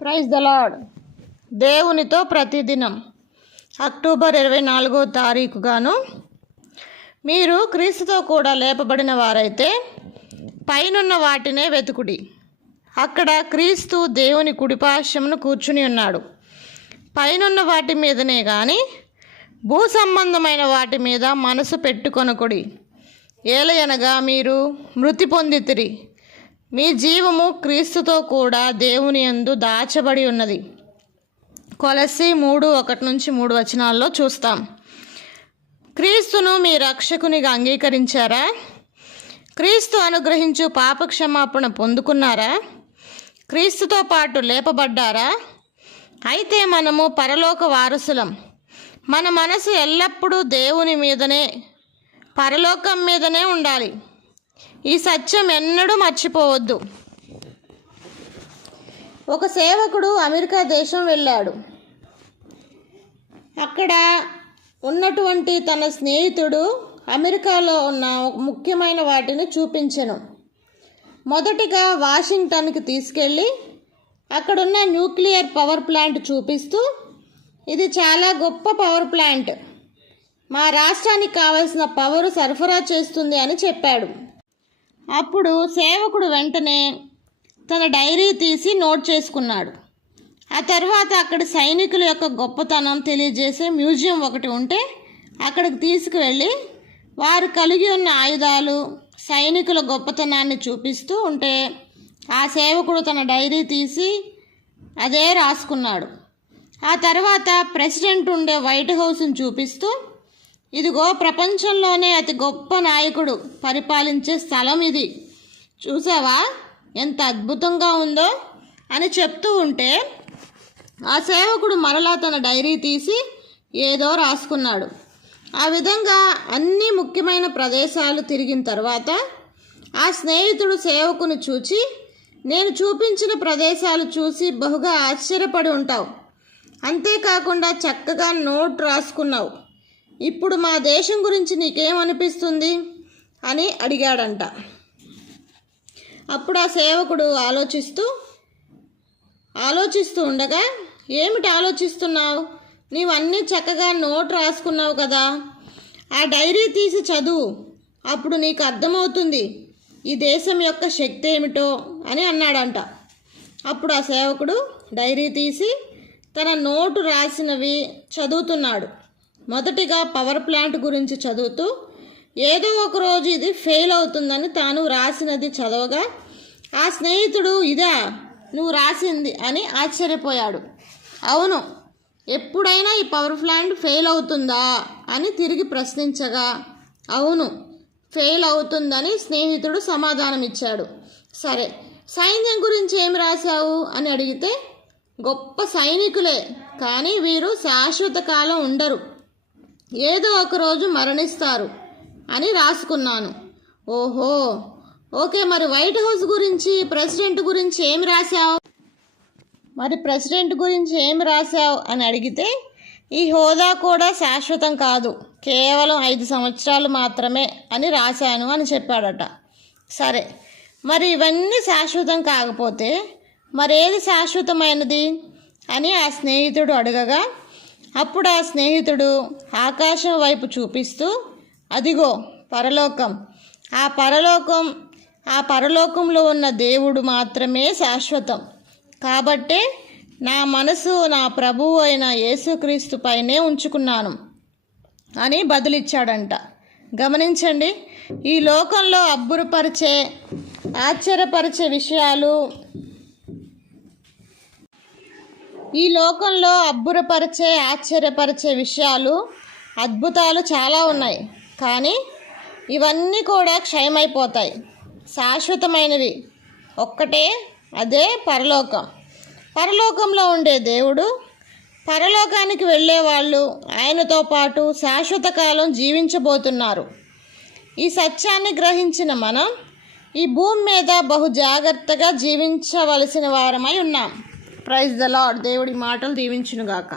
Praise the lord దేవునితో ప్రతిదినం. October ఇరవై నాలుగో తారీఖుగాను మీరు క్రీస్తుతో కూడా లేపబడిన వారైతే పైనున్న వాటినే వెతుకుడి. అక్కడ క్రీస్తు దేవుని కుడిపాశ్యమును కూర్చుని ఉన్నాడు. పైనున్న వాటి మీదనే కానీ భూ సంబంధమైన వాటి మీద మనసు పెట్టుకొనకుడి. ఏలయనగా మీరు మృతి పొందితిరి. మీ జీవము క్రీస్తుతో కూడా దేవుని యందు దాచబడి ఉన్నది. కొలసి మూడు ఒకటి నుంచి మూడు వచనాల్లో చూస్తాం. క్రీస్తును మీ రక్షకునిగా అంగీకరించారా? క్రీస్తు అనుగ్రహించు పాపక్షమాపణ పొందుకున్నారా? క్రీస్తుతో పాటు లేపబడ్డారా? అయితే మనము పరలోక వారసులం. మన మనసు ఎల్లప్పుడూ దేవుని మీదనే పరలోకం మీదనే ఉండాలి. ఈ సత్యం ఎన్నడూ మర్చిపోవద్దు. ఒక సేవకుడు అమెరికా దేశం వెళ్ళాడు. అక్కడ ఉన్నటువంటి తన స్నేహితుడు అమెరికాలో ఉన్న ముఖ్యమైన వాటిని చూపించను. మొదటిగా వాషింగ్టన్కి తీసుకెళ్ళి అక్కడున్న న్యూక్లియర్ పవర్ ప్లాంట్ చూపిస్తూ ఇది చాలా గొప్ప పవర్ ప్లాంట్. మా రాష్ట్రానికి కావలసిన పవర్ సరఫరా చేస్తుంది అని చెప్పాడు. అప్పుడు సేవకుడు వెంటనే తన డైరీ తీసి నోట్ చేసుకున్నాడు. ఆ తర్వాత అక్కడ సైనికుల యొక్క గొప్పతనం తెలియజేసే మ్యూజియం ఒకటి ఉంటే అక్కడికి తీసుకువెళ్ళి వారు కలిగి ఉన్న ఆయుధాలు సైనికుల గొప్పతనాన్ని చూపిస్తూ ఉంటే ఆ సేవకుడు తన డైరీ తీసి అదే రాసుకున్నాడు. ఆ తర్వాత ప్రెసిడెంట్ ఉండే వైట్ హౌస్ని చూపిస్తూ ఇదిగో ప్రపంచంలోనే అతి గొప్ప నాయకుడు. పరిపాలించే స్థలం ఇది. చూసావా? ఎంత అద్భుతంగా ఉందో? అని చెప్తూ ఉంటే ఆ సేవకుడు మరలా తన డైరీ తీసి ఏదో రాసుకున్నాడు. ఆ విధంగా అన్ని ముఖ్యమైన ప్రదేశాలు తిరిగిన తర్వాత ఆ స్నేహితుడు సేవకుని చూచి నేను చూపించిన ప్రదేశాలు చూసి బహుగా ఆశ్చర్యపడి ఉంటావు. అంతేకాకుండా చక్కగా నోట్ రాసుకున్నావు. ఇప్పుడు మా దేశం గురించి నీకేమనిపిస్తుంది? అని అడిగాడంట. అప్పుడు ఆ సేవకుడు ఆలోచిస్తూ ఆలోచిస్తూ ఉండగా ఏమిటి ఆలోచిస్తున్నావు? నీవన్నీ చక్కగా నోట్ రాసుకున్నావు కదా. ఆ డైరీ తీసి చదువు. అప్పుడు నీకు అర్థమవుతుంది ఈ దేశం యొక్క శక్తి ఏమిటో అని అన్నాడంట. అప్పుడు ఆ సేవకుడు డైరీ తీసి తన నోటు రాసినవి చదువుతున్నాడు. మొదటిగా పవర్ ప్లాంట్ గురించి చదువుతూ ఏదో ఒక రోజు ఇది ఫెయిల్ అవుతుందని తాను రాసినది చదవగా ఆ స్నేహితుడు ఇదా? నువ్వు రాసింది? అని ఆశ్చర్యపోయాడు. అవును ఎప్పుడైనా ఈ పవర్ ప్లాంట్ ఫెయిల్ అవుతుందా? అని తిరిగి ప్రశ్నించగా అవును ఫెయిల్ అవుతుందని స్నేహితుడు సమాధానం ఇచ్చాడు సరే సైన్యం గురించి ఏమి రాశావు? అని అడిగితే గొప్ప సైనికులే కానీ వీరు శాశ్వత కాలం ఉండరు. ఏదో ఒకరోజు మరణిస్తారు అని రాసుకున్నాను. ఓహో! ఓకే మరి వైట్ హౌస్ గురించి ప్రెసిడెంట్ గురించి ఏమి రాశావు? మరి ప్రెసిడెంట్ గురించి ఏమి రాశావు అని అడిగితే ఈ హోదా కూడా శాశ్వతం కాదు కేవలం ఐదు సంవత్సరాలు మాత్రమే అని రాశాను అని చెప్పాడట. సరే మరి ఇవన్నీ శాశ్వతం కాకపోతే మరేది శాశ్వతమైనది? అని ఆ స్నేహితుడు అడగగా అప్పుడు ఆ స్నేహితుడు ఆకాశం వైపు చూపిస్తూ అదిగో పరలోకం. ఆ పరలోకం ఆ పరలోకంలో ఉన్న దేవుడు మాత్రమే శాశ్వతం. కాబట్టే నా మనసు నా ప్రభువు అయిన యేసుక్రీస్తు పైనే ఉంచుకున్నాను అని బదులిచ్చాడంట. గమనించండి ఈ లోకంలో అబ్బురపరిచే ఆశ్చర్యపరిచే విషయాలు ఈ లోకంలో అబ్బురపరిచే ఆశ్చర్యపరిచే విషయాలు అద్భుతాలు చాలా ఉన్నాయి. కానీ ఇవన్నీ కూడా క్షయమైపోతాయి. శాశ్వతమైనవి. ఒక్కటే అదే పరలోకం. పరలోకంలో ఉండే దేవుడు పరలోకానికి వెళ్ళే వాళ్ళు ఆయనతో పాటు శాశ్వత కాలం జీవించబోతున్నారు. ఈ సత్యాన్ని గ్రహించిన మనం ఈ భూమి మీద బహు జాగ్రత్తగా జీవించవలసిన వారమై ఉన్నాం. ప్రైజ్ ద లాడ్ దేవుడి మాటలు దీవించునుగాక.